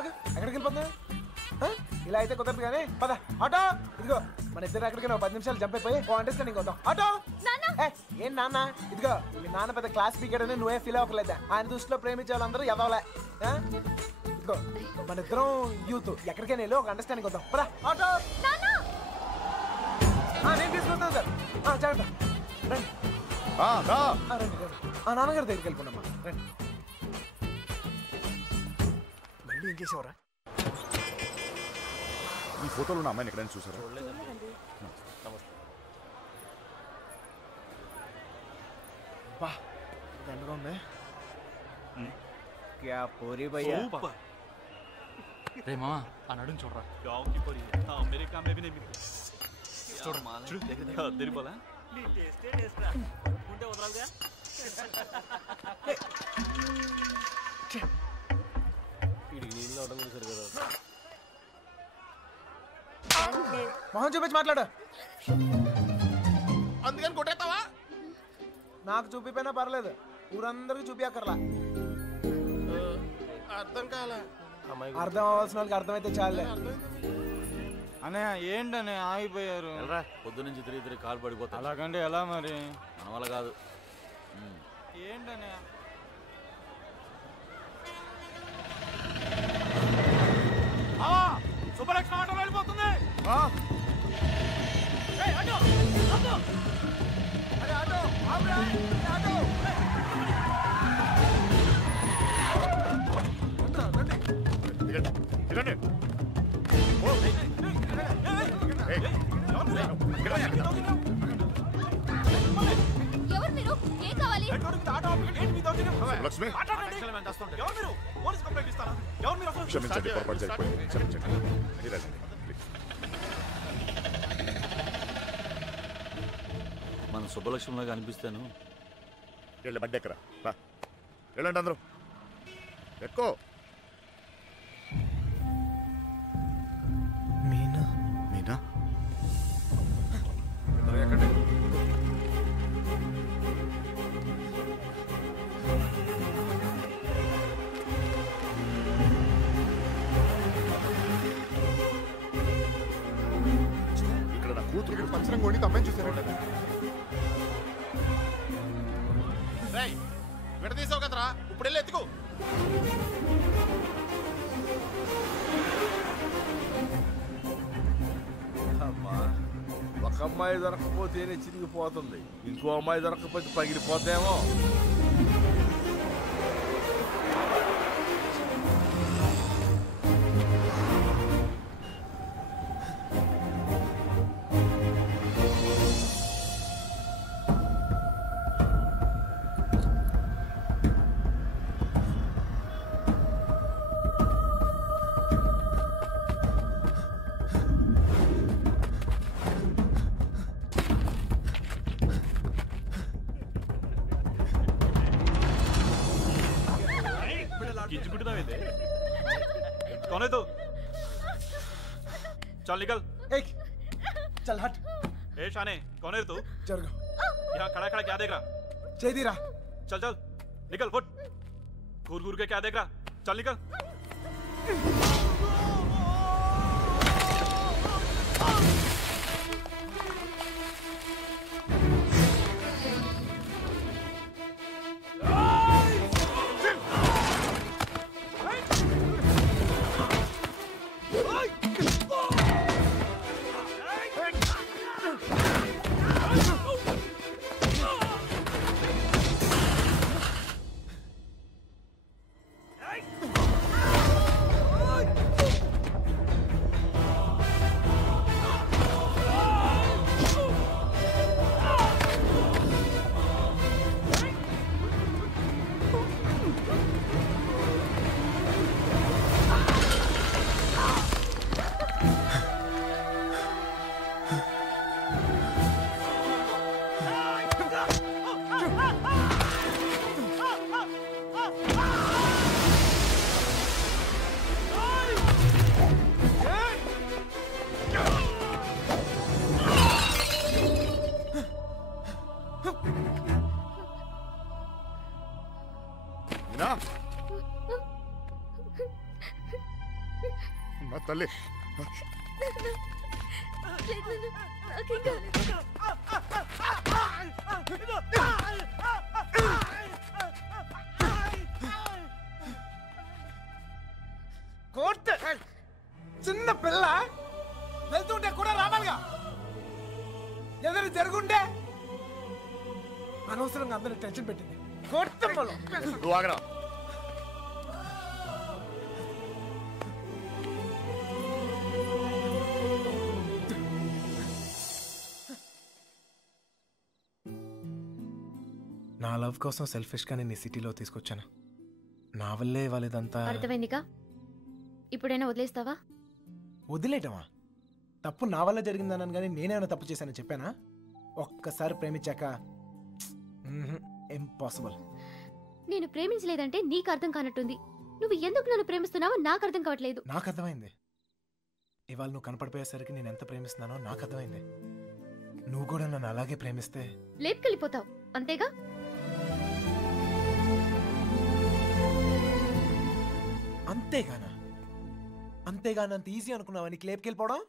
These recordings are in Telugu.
ఆగు, ఎక్కడికి వెళ్ళిపోతున్నా? ఇలా అయితే కుదరదు కానీ పద. ఆటో ఇదిగో, మన ఇద్దరు ఎక్కడికైనా 10 నిమిషాలు జంప్ అయిపోయి ఓ అండర్స్టాండింగ్ వద్దాం. ఆటో ఏం నాన్న? ఇదిగో మీ నాన్న పెద్ద క్లాస్ స్పీకర్ అని నువ్వే ఫీల్ అవ్వలేదా? ఆయన దృష్టిలో ప్రేమించే వాళ్ళందరూ ఎదవలే. ఇదిగో మన ఇద్దరం యూత్, ఎక్కడికైనా వెళ్ళి ఒక అండర్స్టాండింగ్ వద్దాం. పద ఆటో. నేను తీసుకొస్తాను సార్, జాగ్రత్త. రండి రండి రండి. నాన్నగారి దగ్గరికి వెళ్ళిపోండమ్మా, రండి. మళ్ళీ ఏం చేసేవరా? ఈ ఫోటోలో ఉన్న అమ్మాయిని ఎక్కడైనా చూసారా? బా దండగా ఉంది. క్యా పూరి భయ్యా. రే మామ ఆ నడుం చూడరా. मेरे काम में भी नहीं मिलती. देरी बोला नी टेस्ट रा ఉంటే వదరాలుగా. ఇడికి నీళ్ళు అవడం కూడా సరిగా రాదు. మొహం చూపించి మాట్లాడు. అందుకని కొట్టేస్తావా? నాకు చూపిపోయినా పర్లేదు, ఊరందరికి చూపించక్కర్లా. అర్థం కాలే. అర్థం అవ్వాల్సిన వాళ్ళకి అర్థమైతే చాలే. అనే ఏంటనే ఆగిపోయారు? పొద్దు నుంచి తిరిగి కాలు పడిపోతా. అలాగంటే ఎలా మరి? మన వల్ల కాదు. ఏంటనే సుబ్బలక్ష్మి ఆటో వెళ్ళిపోతుంది. ఎవరు మీరు? ఏం కావాలి? క్షమించండి, పొరపాటు జరిగిపోయింది. క్షమించండి. మన సుబ్బలక్ష్మిలాగా అనిపిస్తాను. వెళ్ళి బండి ఎక్కరా. వెళ్ళండి అందరూ, ఎక్కువ. మీనా మీనా ఇక్కడ నా కూతురు ఇక్కడ పంచరం కొని తప్పని చూసారంట. విడదీసావు కదరా, ఇప్పుడు వెళ్ళి ఎత్తుకో. అమ్మా, ఒక అమ్మాయి దొరకపోతేనే చిరిగిపోతుంది, ఇంకో అమ్మాయి దొరకపోతే పగిలిపోతేమో. कौन है तू? चल निकल. चल हट. ए शाने, कौन है तू? जरगो. यहाँ खड़ा खड़ा क्या देख रहा? चेदीरा. चल चल निकल, फुट. घूर घूर के क्या देख रहा? चल निकल. అమ్మా తల్లి నాకేం కాలేదు. కోర్టు చిన్న పిల్ల వెళ్తుంటే కూడా రావాలిగా. ఏదైనా జరుగుంటే అనవసరంగా అందరికి టెన్షన్ పెట్టింది. కోర్టు నువ్వు ఆగరా. నా లవ్ కోసం సెల్ఫిష్గా నేను ఈ సిటీలో తీసుకొచ్చాను. నా వల్లే వాళ్ళదంతా. అర్థమైందిగా. ఇప్పుడైనా వదిలేస్తావా? వదిలేయటమా? తప్పు నా వల్ల జరిగిందన్నాను కానీ నేనేమైనా తప్పు చేశానని చెప్పానా? ఒక్కసారి ప్రేమించాక ఇంపాసిబుల్. నేను ప్రేమించలేదంటే నీకు అర్థం కానట్టుంది. నువ్వు ఎందుకు నన్ను ప్రేమిస్తున్నావో నాకు అర్థం కావట్లేదు. నాకు అర్థమైంది. ఇవాళ నువ్వు కనపడిపోయేసరికి నేను ఎంత ప్రేమిస్తున్నానో నాకు అర్థమైంది. నువ్వు కూడా నన్ను అలాగే ప్రేమిస్తే లేపుకెళ్ళిపోతావు అంతేగా. అంతేగానంత ఈజీ అనుకున్నావా నీకు లేపుకెళ్ళిపోవడం?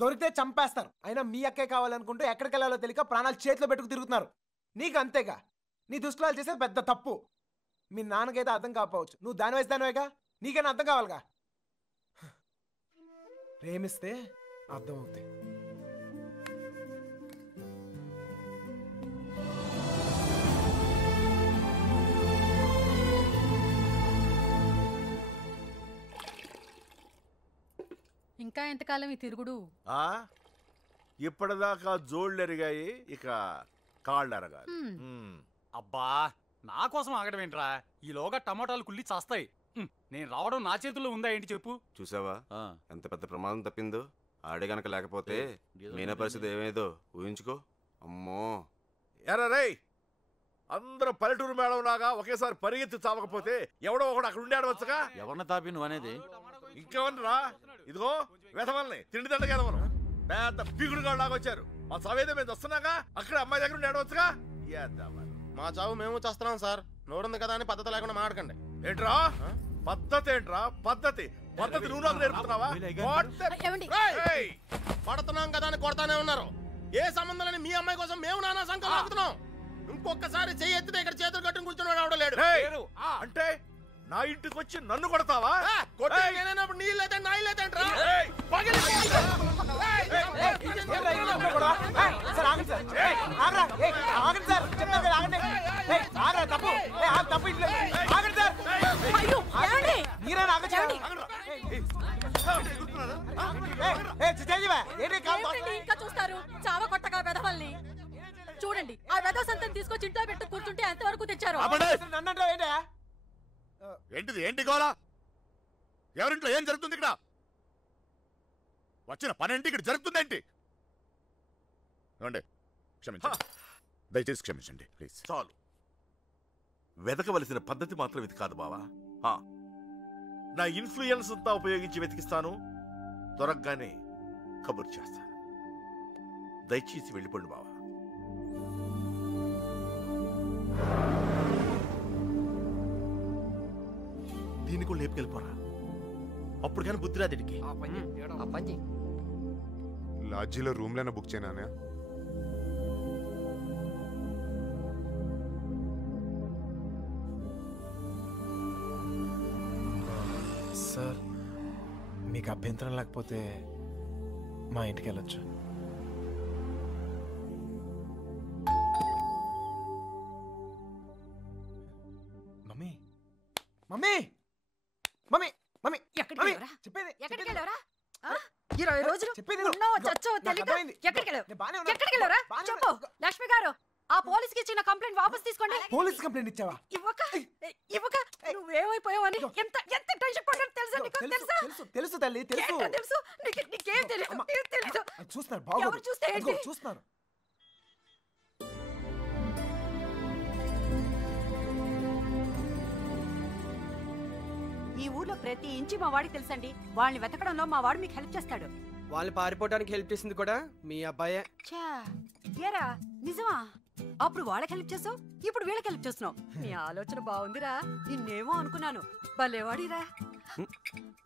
దొరికితే చంపేస్తారు. అయినా మీ అక్కే కావాలనుకుంటూ ఎక్కడికి వెళ్ళాలో తెలియక ప్రాణాలు చేతిలో పెట్టుకు తిరుగుతున్నారు. నీకు అంతేగా. నీ దుష్టులాలు చేసేది పెద్ద తప్పు. మీ నాన్నకైతే అర్థం కాకపోవచ్చు, నువ్వు దాని వయసు దానివేగా, నీకైనా అర్థం కావాలిగా. ప్రేమిస్తే అర్థం అవుతాయి. ఇంకా ఎంతకాలం ఈ తిరుగుడు? ఇప్పటిదాకా జోళ్ళు ఎరిగాయి, ఇక కాళ్ళు ఎరగాలి. అబ్బా నా కోసం ఆగడం ఏంట్రా? ఈలోగా టమాటాలు కుళ్ళి చేస్తాయి. నేను రావడం నా చేతుల్లో ఉందా ఏంటి చెప్పు? చూసావా ఎంత పెద్ద ప్రమాదం తప్పిందో. ఆడే గనక లేకపోతే మీనా పరిస్థితి ఏమేదో ఊహించుకో. అమ్మో ఎరా రే, అందరూ పల్లెటూరు మేడం లాగా ఒకేసారి పరిగెత్తి చావకపోతే ఎవడో ఒకడు అక్కడ ఉండి ఆడవచ్చుగా. ఎవరిని తాపి నువ్వు అనేది? ఇంకేమన్నా ఇదిగో వెధవల్ని తిండి దండగా ఎదవను పెద్ద పీకుడుగా లాగా వచ్చారు. మా చావేదో మేము వస్తున్నాగా, అక్కడ అమ్మాయి దగ్గర ఉండి ఆడవచ్చుగా. మా చావు మేము చేస్తున్నాం సార్. నోరుంది కదా అని పద్ధతి లేకుండా మాట్లాడకండి. ఏంట్రా పద్ధతి? ఏంట్రా పద్ధతి? పద్ధతి నువ్వు నాకు నేర్పుతున్నావా? పడుతున్నాం కదా అని కొడతానే ఉన్నారు. ఏ సంబంధం లేని మీ అమ్మాయి కోసం మేము నానా సంఖ్యలో ఆగుతున్నాం. ఇంకొకసారి చెయ్యి ఎత్తితే ఇక్కడ చేతులు కట్టుకుని కూర్చున్నాడు ఆవిడలేడు. అంటే నా ఇంటికి వచ్చి నన్ను కొడతావా? నీళ్ళైతే నా ఇల్లేదంట్రా. ఇంకా చూస్తారు చావ కొట్టగా వెధవల్ని. చూడండి ఆ వెధవ సంతని తీసుకొచ్చి ఇంట్లో పెట్టు కూర్చుంటే ఎంతవరకు తెచ్చారు? ఏంటిది? ఏంటి గోలా? ఎవరింట్లో ఏం జరుగుతుంది ఇక్కడ? వచ్చిన పనేంటి ఇక్కడ జరుగుతుందేంటి? క్షమించండి, దయచేసి క్షమించండి ప్లీజ్. చాలు. వెతకవలసిన పద్ధతి మాత్రం ఇది కాదు బావా. నా ఇన్ఫ్లుయెన్స్ అంతా ఉపయోగించి వెతికిస్తాను. దొరకగానే కబుర్ చేస్తాను. దయచేసి వెళ్ళిపోండి బావా. దీన్ని కూడా లేపుకెళ్ళిపోరా. అప్పుడు కానీ బుద్ధి రాదు ఇడికి. లాడ్జీలో రూమ్లైనా బుక్ చేయనా? సార్ మీకు అభ్యంతరం లేకపోతే మా ఇంటికి వెళ్ళొచ్చు. మమ్మీ మమ్మీ మమ్మీ మమ్మీ చెప్పేది 20 రోజులు ఉన్నావో చచ్చో తెలియక ఎక్కడికి వెళ్ళారా? చెప్పు లక్ష్మి గారు. ఆ పోలీస్కి ఇచ్చిన కంప్లైంట్ వాపస్ తీసుకోండి. పోలీస్ కంప్లైంట్ ఇచ్చావా? ఇవ్వక నువ్వేమైపోయావని ఎంత ఎంత టెన్షన్ పడ్డాను తెలుసా నీకు? తెలుసా? తెలుసు తల్లి, తెలుసు. నీకేం తెలియదు. చూస్తున్నారు బాబు. ఎవరు చూస్తే ఏంటి? చూస్తున్నారు. ఈ ఊర్లో ప్రతి ఇంచి మా వాడికి తెలుసండి. వాళ్ళని వెతకడంలో మా వాడు మీకు హెల్ప్ చేస్తాడు. వాళ్ళు పారిపోవడానికి హెల్ప్ చేసింది కూడా మీ అబ్బాయే. నిజమా? అప్పుడు వాళ్ళకి హెల్ప్ చేసావు, ఇప్పుడు వీళ్ళకి హెల్ప్ చేస్తున్నావు. నీ ఆలోచన బాగుందిరా. నిన్నేమో అనుకున్నాను. భలేవాడిరా.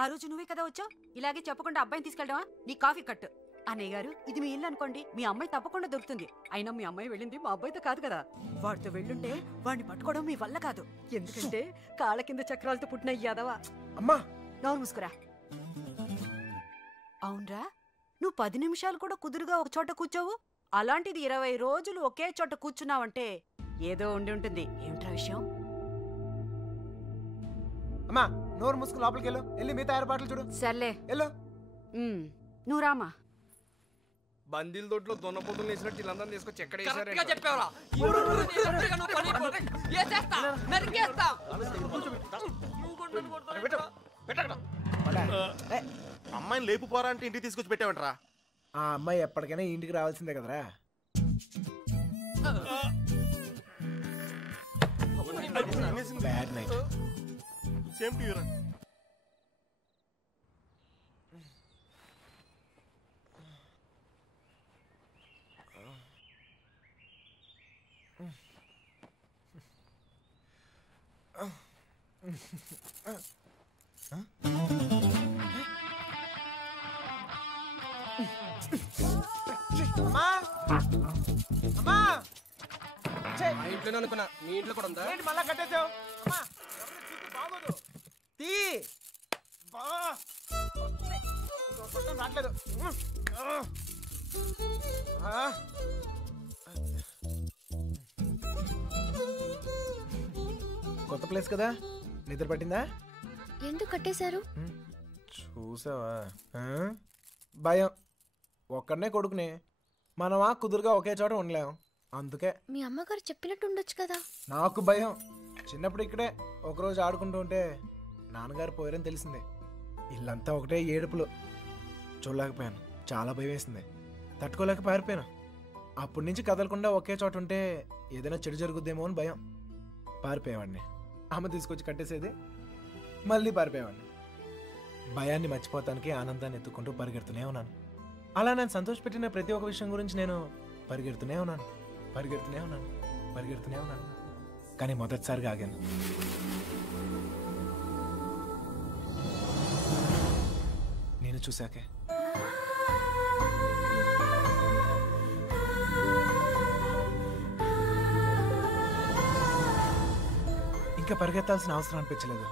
ఆ రోజు నువ్వే కదా వచ్చావు. ఇలాగే చెప్పకుండా అబ్బాయిని తీసుకెళ్ళడమా? నీ కాఫీ కట్టు. అన్నయ్య గారు, ఇది మీ ఇల్లు అనుకోండి, మీ అమ్మాయి తప్పకుండా దొరుకుతుంది. అయినా మీ అమ్మాయి వెళ్ళింది మా అబ్బాయితో కాదు కదా. వాడితో వెళ్ళుంటే వాడిని పట్టుకోవడం మీ వల్ల కాదు. ఎందుకంటే కాళ్ళ కింద చక్రాలతో పుట్టిన యాదవా. అమ్మా నోరు మూసుకురా. అవునరా, నువ్వు 10 నిమిషాలు కూడా కుదురుగా ఒక చోట కూర్చోవు. అలాంటిది 20 రోజులు ఒకే చోట కూర్చున్నావంటే ఏదో ఉండి ఉంటుంది. ఏమిట్రా విషయం? అమ్మా నోరు మూసుకుని లోపలికి వెళ్ళి మిగతా ఏర్పాట్లు చూడు. సర్లే వెళ్ళు. నువ్వు రామా. బందీల దొడ్లో దొన్నపోతులు వేసినట్టు వీళ్ళందరం తీసుకొచ్చి ఎక్కడ అమ్మాయిని లేపు పోరా అంటే ఇంటికి తీసుకొచ్చి పెట్టావంటరా. ఆ అమ్మాయి ఎప్పటికైనా ఇంటికి రావాల్సిందే కదరా. Bad night. Same to you రా. అమ్మా అమ్మా ఇంట్లోనే అనుకున్నా, మీ ఇంట్లో కూడా ఉందా? ఏంటి మళ్ళా కట్టేసావు? అమ్మా బాగోదు. తీ రావట్లేదు. కొత్త ప్లేస్ కదా, నిద్ర పట్టిందా? ఎందుకు కట్టేశారు? చూసావా? భయం. ఒక్కడనే కొడుకునే, మనమా కుదురుగా ఒకే చోట ఉండలేం. అందుకే మీ అమ్మగారు చెప్పినట్టు ఉండొచ్చు కదా. నాకు భయం. చిన్నప్పుడు ఇక్కడే ఒకరోజు ఆడుకుంటూ ఉంటే నాన్నగారు పోయారని తెలిసిందే. ఇల్లంతా ఒకటే ఏడుపులు. చూడలేకపోయాను, చాలా భయం వేసింది. తట్టుకోలేక పారిపోయాను. అప్పటి నుంచి కదలకుండా ఒకే చోట ఉంటే ఏదైనా చెడు జరుగుద్దేమో అని భయం. పారిపోయేవాడిని. అమ్మ తీసుకొచ్చి కట్టేసేది, మళ్ళీ పారిపోయేవాడిని. భయాన్ని మర్చిపోతానికి ఆనందాన్ని ఎత్తుకుంటూ పరిగెడుతూనే ఉన్నాను. అలా నేను సంతోషపెట్టిన ప్రతి ఒక్క విషయం గురించి నేను పరిగెడుతూనే ఉన్నాను. కానీ మొదటిసారిగా ఆగాను. నేను చూశాకే. ఇంకా పరిగెత్తాల్సిన అవసరం అనిపించలేదు.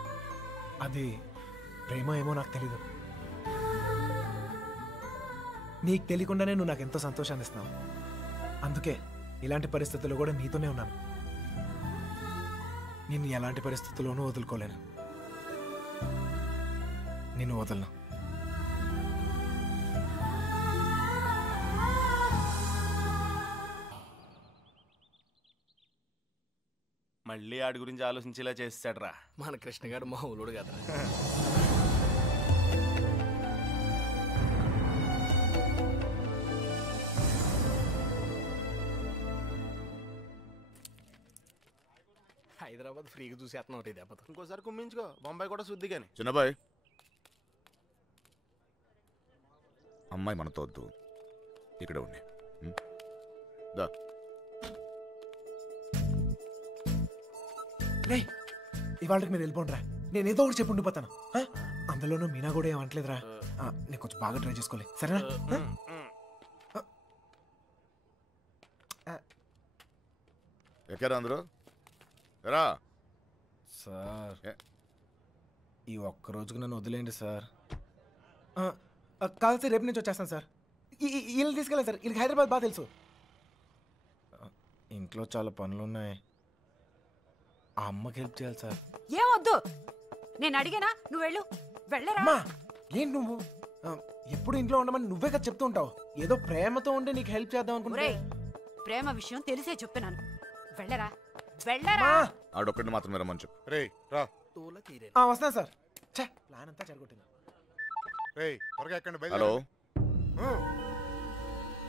అది ప్రేమ ఏమో నాకు తెలీదు. నీకు తెలియకుండానే నువ్వు నాకు ఎంతో సంతోషాన్ని ఇస్తున్నావు. అందుకే ఇలాంటి పరిస్థితుల్లో కూడా నీతోనే ఉన్నాను. నిన్ను ఎలాంటి పరిస్థితుల్లోనూ వదులుకోలేను. నిన్ను వదలను. మళ్ళీ ఆడి గురించి ఆలోచించేలా చేస్తాడ్రా మన కృష్ణ గారు మామూలుడు కదా. హైదరాబాద్ ఫ్రీగా చూసేస్తున్నాం దెబ్బతో. ఇంకోసారి కుమ్మించుకో, బొంబాయి కూడా శుద్ధి కానీ. చిన్నబాయ్, అమ్మాయి మనతో వద్దు, ఇక్కడే ఉండి. దా. ఇవాళకి మీరు వెళ్ళిపోండిరా. నేను ఏదో ఒకటి చెప్పి ఉండిపోతాను. అందులోనూ మీనా కూడా ఏమంటలేదురా. నేను కొంచెం బాగా ట్రై చేసుకోలే, సరేనా? ఎక్కారా అందరూ? రా సార్, ఈ ఒక్క రోజుకు నన్ను వదిలేండి సార్. కాదు సార్, రేపు నుంచి వచ్చేస్తాను సార్. వీళ్ళని తీసుకెళ్ళాను సార్. వీళ్ళకి హైదరాబాద్ బాగా తెలుసు. ఇంట్లో చాలా పనులు ఉన్నాయి. ఆ అమ్మకి హెల్ప్ చేయాలి సార్. ఏమొద్దు, నేను అడిగానా? నువ్వు వెళ్ళు. వెళ్ళరా. ఏంటి నువ్వు ఎప్పుడు ఇంట్లో ఉండమని నువ్వే కదా చెప్తూ ఉంటావు. ఏదో ప్రేమతో ఉండి నీకు హెల్ప్ చేద్దాం అనుకుంటే. ప్రేమ విషయం తెలిసే చెప్పినాను. వెళ్ళరా, వెళ్ళరా. ఆడొక్కడిని మాత్రం రమ్మని చెప్పు. రే రా. వస్తాను సార్. ప్లాన్ అంతా చెడగొట్టింది. హలో